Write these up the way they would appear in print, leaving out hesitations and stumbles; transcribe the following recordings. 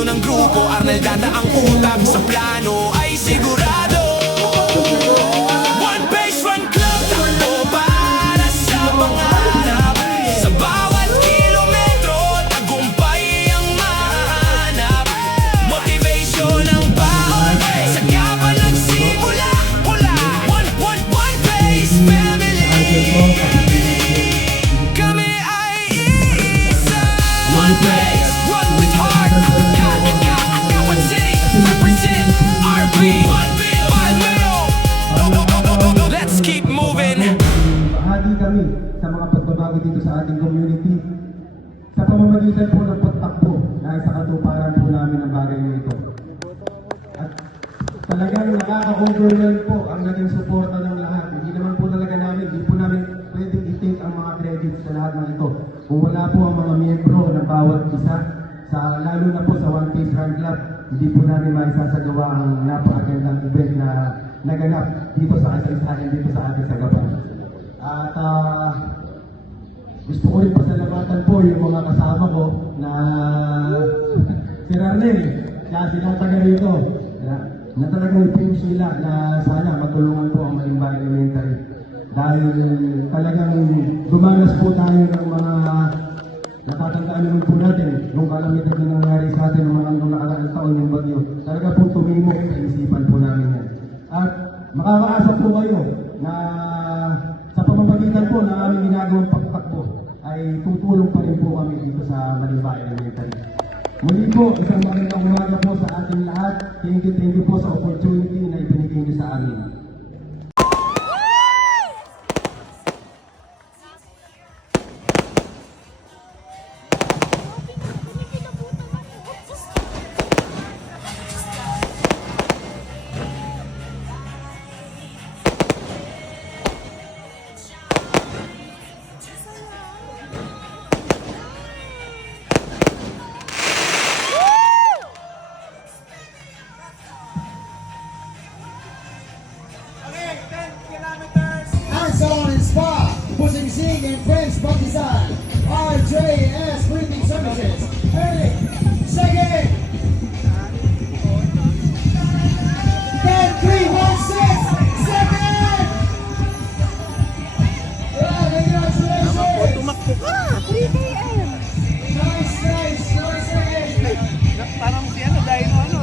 tayo ng grupo, Arnel Danda ang utak, sa plano ay sigurado. One Base One Club, takbo para sa pangarap. Sa bawat kilometro, tagumpay ang mahanap. Motivation ang baon, sa kapan nagsimula. One Base Family. Kami ay iisa. One Base, one with heart. One city, represent RP. One beat, one metal. Let's keep moving. Bahagi kami sa mga pagbabago dito sa ating community sa pamamagitan po ng pagtakbo dahil sa katuparan po namin ang bagay na ito. At talagang nakaka-overwhelm po ang naging suporta ng lahat. Hindi naman po talaga namin, hindi po namin pwedeng i-take ang mga credits sa lahat ng ito. Kung wala po ang mga miyembro ng bawat isa, lalo na po sa One Piece Run Club, hindi po namin maisasagawa ang napakagandang event na naganap dito sa kasaysayan dito sa ating Sagapan. At gusto ko rin pasalamatan po yung mga kasama ko na si Arnel, kaya sila taga rito, na talagang i-finish nila na sana matulungan po ang Malimbay Elementary. Dahil talagang dumanas po tayo ng mga natatandaan naman po natin yung kalamidad na nangyari sa atin ng mga nakaraang taon yung bagyo. Talaga po tumimok sa isipan po namin yan. At makakaasa po kayo na sa pamamagitan po na aming ginagawang pagtakbo ay tutulong pa rin po kami dito sa Malimbay Elementary. Muli po, isang magandang umaga po sa ating lahat. Thank you po sa opportunity na ibinigay niyo sa amin. Hands-on and spa, Pusing Sing and Friends Pakistan, RJS Breathing Services, Eric, second, 10-3-1-6, second! Yeah, congratulations! Tumakbo ka! 3 Nice, second! Parang si ano, dahil ano?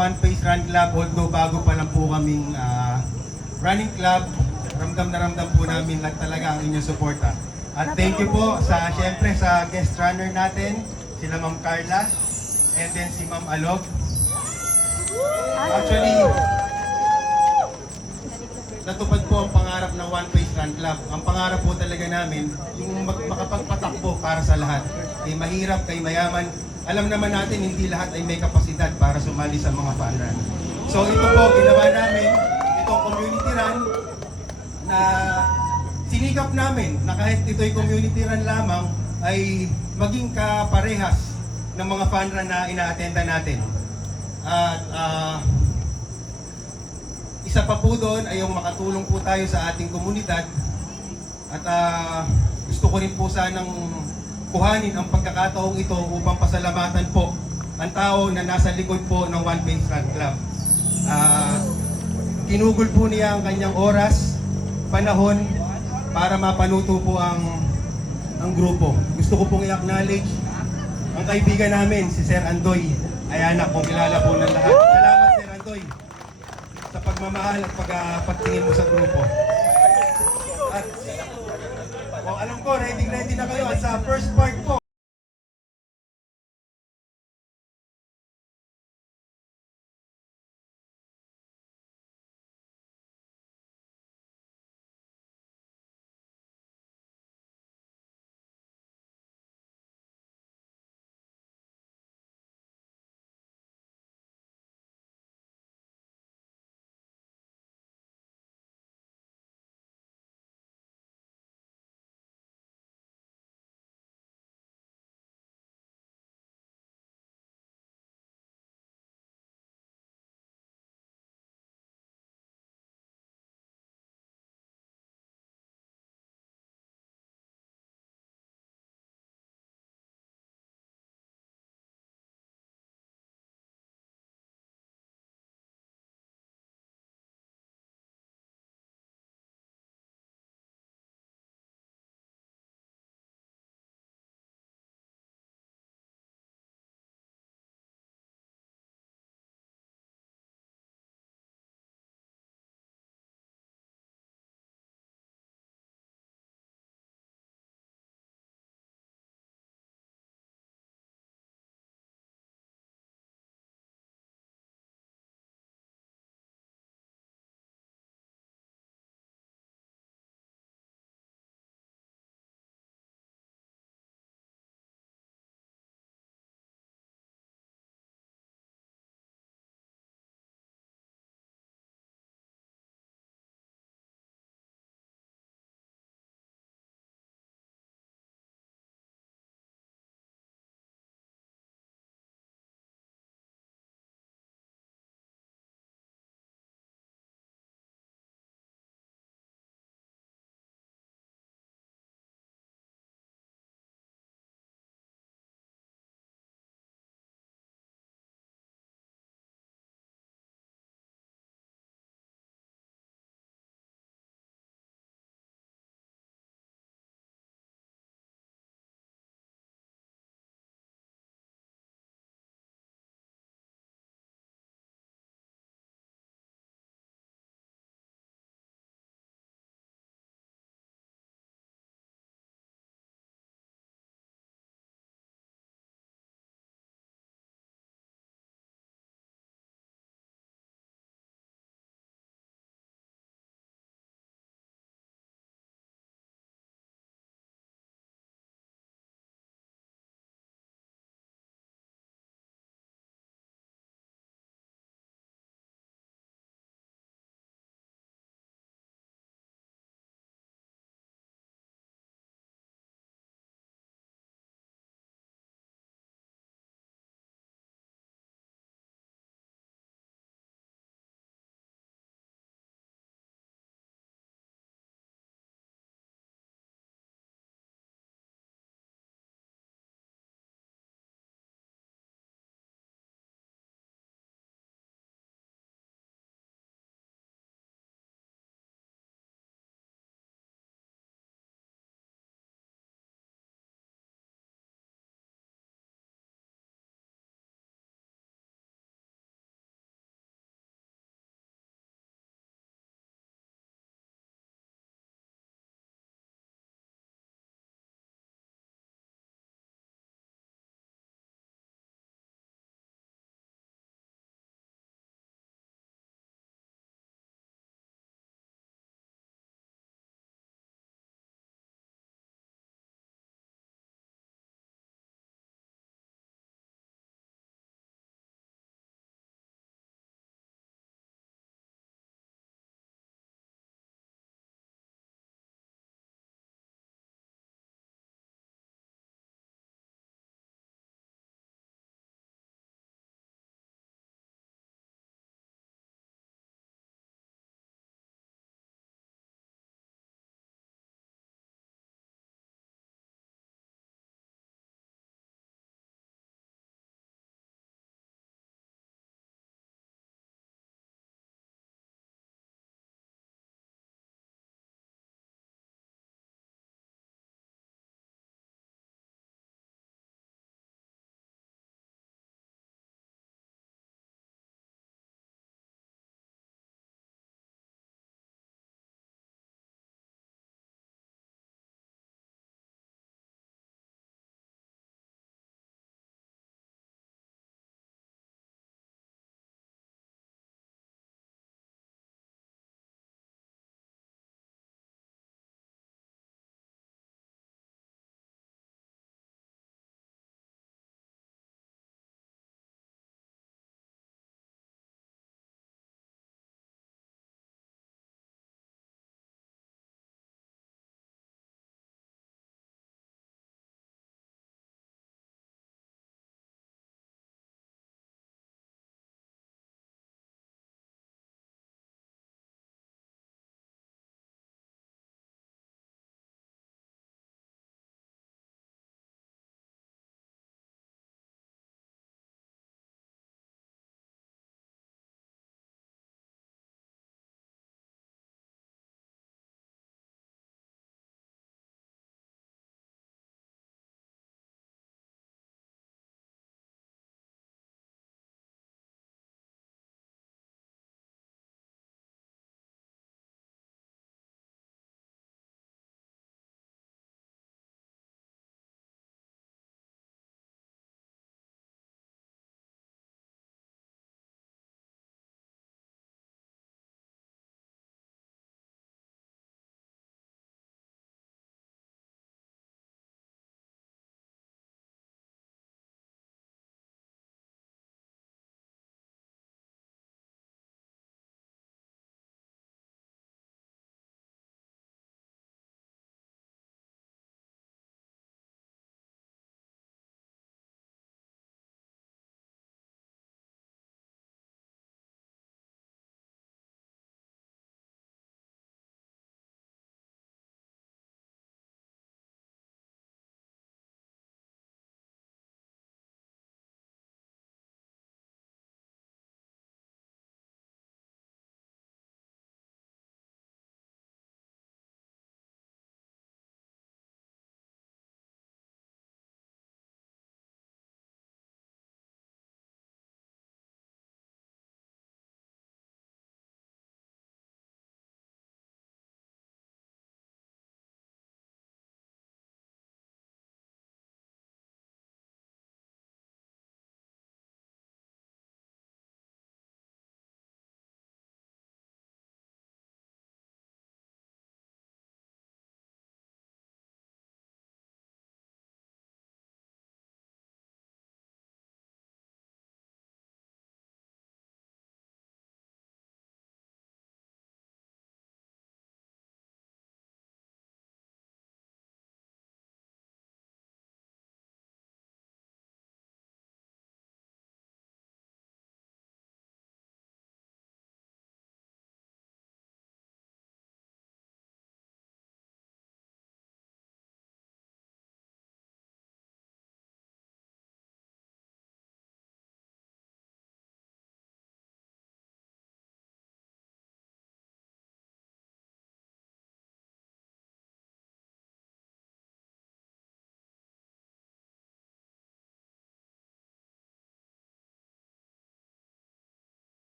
One Pace Run Club, although bago pa lang po kaming running club, ramdam na ramdam po namin lang talaga ang inyong suporta. At thank you po sa, syempre, sa guest runner natin, sila Ma'am Carla, and then si Ma'am Alog. Actually, natupad po ang pangarap ng One Pace Run Club. Ang pangarap po talaga namin, yung makapagpatakbo para sa lahat. Kay mahirap, kay mayaman. Alam naman natin, hindi lahat ay may kapasidad para sumali sa mga fun run. So ito po, ginawa namin, itong community run, na sinikap namin na kahit ito'y community run lamang, ay maging kaparehas ng mga fun run na ina-attenda natin. At isa pa po doon ay yung makatulong po tayo sa ating komunidad. At gusto ko rin po sanang kuhanin ang pagkakataong ito upang pasalamatan po ang tao na nasa likod po ng One Pace Run Club. Kinugol po niya ang kanyang oras, panahon, para mapanuto po ang grupo. Gusto ko pong i-acknowledge ang kaibigan namin, si Sir Andoy Ayana, kung kilala po ng lahat. Salamat, Sir Andoy, sa pagmamahal at pagtingin mo sa grupo. At alam ko, ready na kayo. At sa first part po,